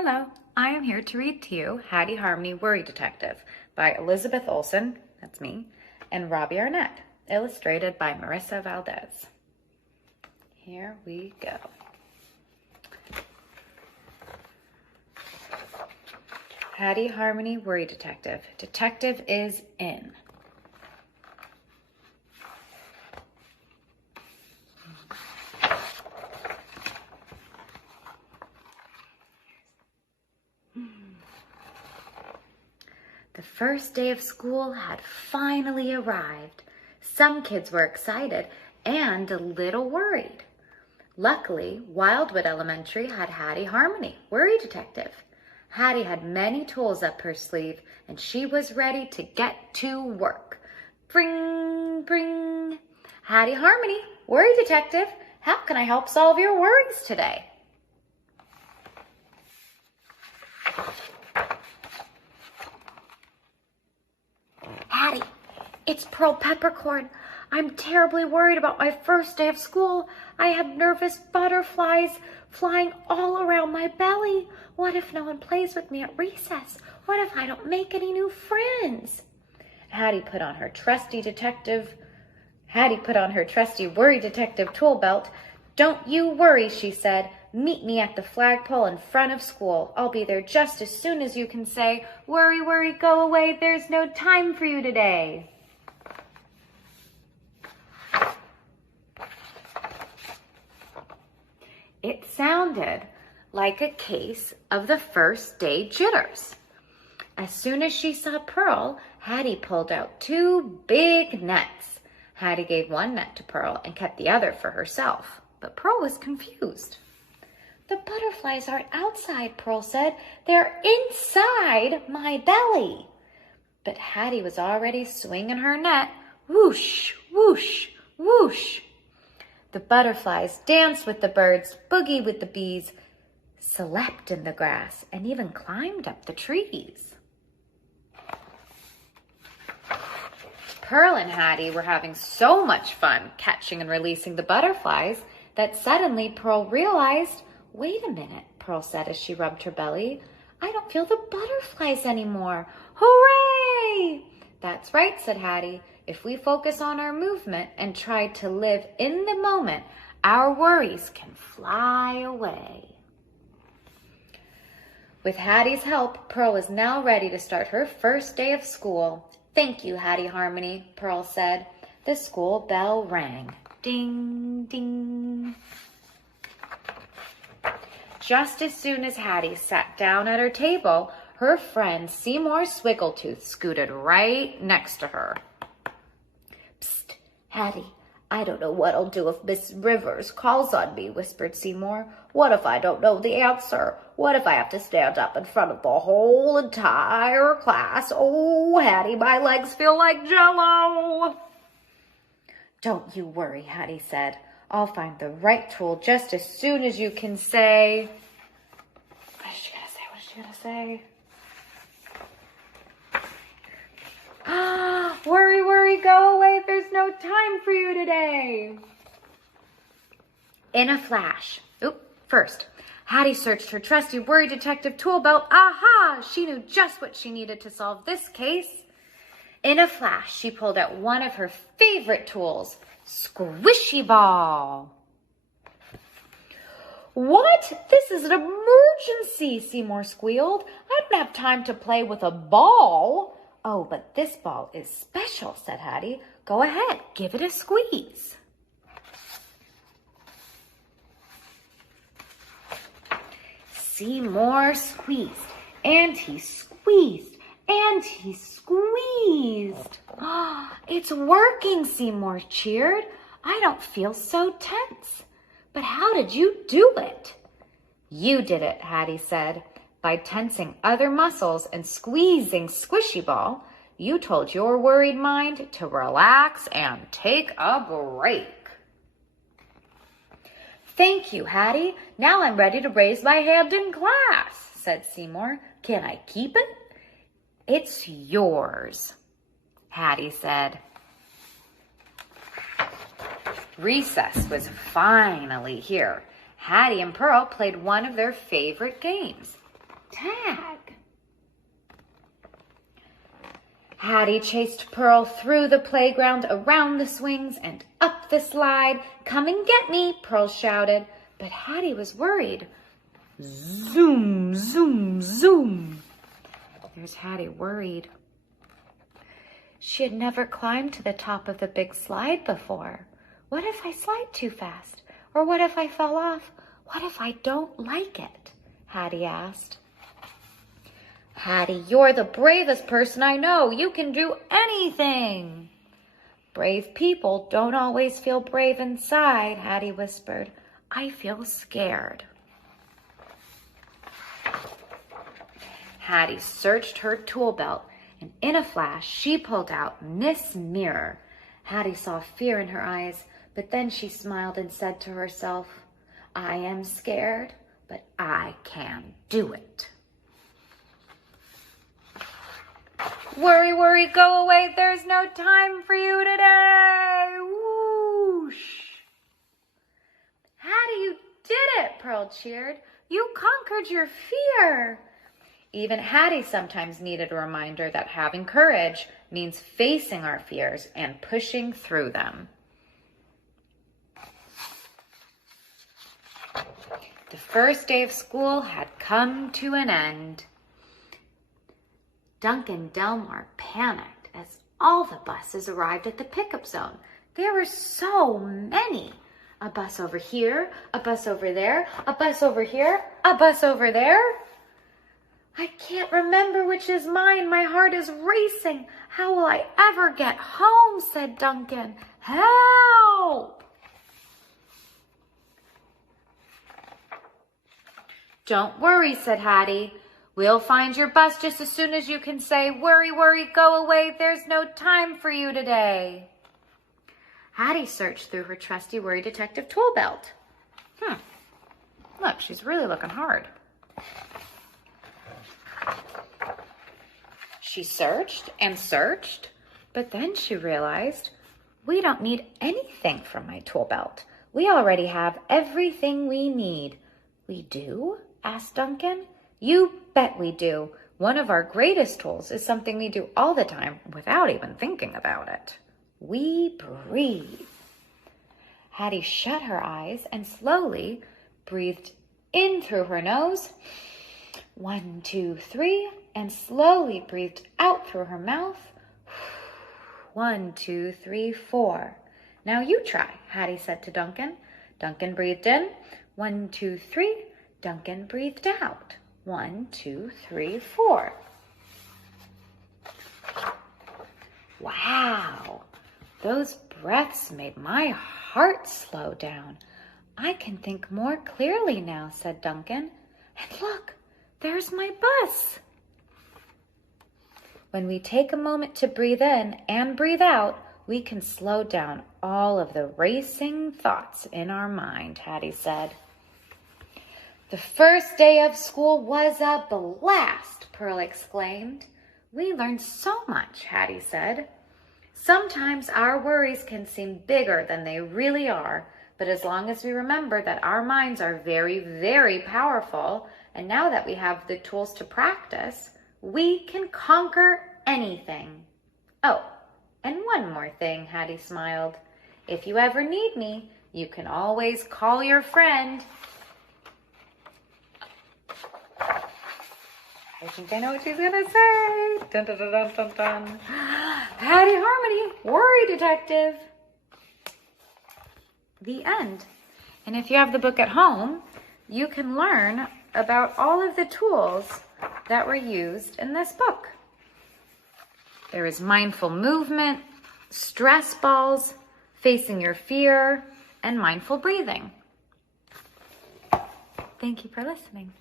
Hello, I am here to read to you Hattie Harmony Worry Detective by Elizabeth Olsen, that's me, and Robbie Arnett, illustrated by Marissa Valdez. Here we go. Hattie Harmony Worry Detective. Detective is in. The first day of school had finally arrived. Some kids were excited and a little worried. Luckily, Wildwood Elementary had Hattie Harmony, Worry Detective. Hattie had many tools up her sleeve and she was ready to get to work. Bring, bring. Hattie Harmony, Worry Detective. How can I help solve your worries today? Hattie, it's Pearl Peppercorn. I'm terribly worried about my first day of school. I have nervous butterflies flying all around my belly. What if no one plays with me at recess? What if I don't make any new friends? Hattie put on her trusty Worry Detective tool belt. Don't you worry, she said. Meet me at the flagpole in front of school. I'll be there just as soon as you can say, worry, worry, go away. There's no time for you today. It sounded like a case of the first day jitters. As soon as she saw Pearl, Hattie pulled out 2 big nets. Hattie gave one net to Pearl and kept the other for herself, but Pearl was confused. The butterflies aren't outside, Pearl said. They're inside my belly. But Hattie was already swinging her net. Whoosh, whoosh, whoosh. The butterflies danced with the birds, boogied with the bees, slept in the grass, and even climbed up the trees. Pearl and Hattie were having so much fun catching and releasing the butterflies that suddenly Pearl realized, wait a minute, Pearl said as she rubbed her belly. I don't feel the butterflies anymore. Hooray! That's right, said Hattie. If we focus on our movement and try to live in the moment, our worries can fly away. With Hattie's help, Pearl is now ready to start her first day of school. Thank you, Hattie Harmony, Pearl said. The school bell rang. Ding, ding. Just as soon as Hattie sat down at her table, her friend Seymour Swiggletooth scooted right next to her. Psst, Hattie, I don't know what I'll do if Miss Rivers calls on me, whispered Seymour. What if I don't know the answer? What if I have to stand up in front of the whole entire class? Oh, Hattie, my legs feel like Jell-O. Don't you worry, Hattie said. I'll find the right tool just as soon as you can say... What is she gonna say? Ah, worry, worry, go away. There's no time for you today. In a flash. First, Hattie searched her trusty Worry Detective tool belt. Aha! She knew just what she needed to solve this case. In a flash, she pulled out one of her favorite tools, Squishy Ball. What? This is an emergency, Seymour squealed. I don't have time to play with a ball. Oh, but this ball is special, said Hattie. Go ahead, give it a squeeze. Seymour squeezed, and he squeezed, and he squeezed. Oh, it's working, Seymour cheered. I don't feel so tense. But how did you do it? You did it, Hattie said. By tensing other muscles and squeezing Squishy Ball, you told your worried mind to relax and take a break. Thank you, Hattie. Now I'm ready to raise my hand in class, said Seymour. Can I keep it? It's yours, Hattie said. Recess was finally here. Hattie and Pearl played one of their favorite games. tag. Hattie chased Pearl through the playground, around the swings, and up the slide. "Come and get me," Pearl shouted. But Hattie was worried. Zoom, zoom, zoom. There's Hattie worried. She had never climbed to the top of the big slide before. What if I slide too fast? Or what if I fell off? What if I don't like it? Hattie asked. "Hattie, you're the bravest person I know. You can do anything." "Brave people don't always feel brave inside," Hattie whispered. "I feel scared." Hattie searched her tool belt, and in a flash, she pulled out Miss Mirror. Hattie saw fear in her eyes, but then she smiled and said to herself, "I am scared, but I can do it." "Worry, worry, go away. There's no time for you today." Whoosh. "Hattie, you did it," Pearl cheered. "You conquered your fear." Even Hattie sometimes needed a reminder that having courage means facing our fears and pushing through them. The first day of school had come to an end. Duncan Delmar panicked as all the buses arrived at the pickup zone. There were so many. A bus over here, a bus over there, a bus over here, a bus over there. "I can't remember which is mine. My heart is racing. How will I ever get home?" said Duncan. "Help!" "Don't worry," said Hattie. "We'll find your bus just as soon as you can say, 'Worry, worry, go away. There's no time for you today.'" Hattie searched through her trusty Worry Detective tool belt. Look, she's really looking hard. She searched and searched, but then she realized, we don't need anything from my tool belt. We already have everything we need. "We do?" asked Duncan. "You bet we do. One of our greatest tools is something we do all the time without even thinking about it. We breathe." Hattie shut her eyes and slowly breathed in through her nose. 1, 2, 3, and slowly breathed out through her mouth. 1, 2, 3, 4. "Now you try," Hattie said to Duncan. Duncan breathed in. 1, 2, 3. Duncan breathed out. 1, 2, 3, 4. Wow, those breaths made my heart slow down. "I can think more clearly now," said Duncan. "And look, there's my bus." When we take a moment to breathe in and breathe out, we can slow down all of the racing thoughts in our mind, Hattie said. "The first day of school was a blast," Pearl exclaimed. "We learned so much," Hattie said. "Sometimes our worries can seem bigger than they really are, but as long as we remember that our minds are very, very powerful, and now that we have the tools to practice, we can conquer anything." "Oh, and one more thing," Hattie smiled. "If you ever need me, you can always call your friend." I think I know what she's gonna say. Dun, dun, dun, dun, dun, dun. Hattie Harmony, Worry Detective. The end. And if you have the book at home, you can learn about all of the tools that were used in this book. There is mindful movement, stress balls, facing your fear, and mindful breathing. Thank you for listening.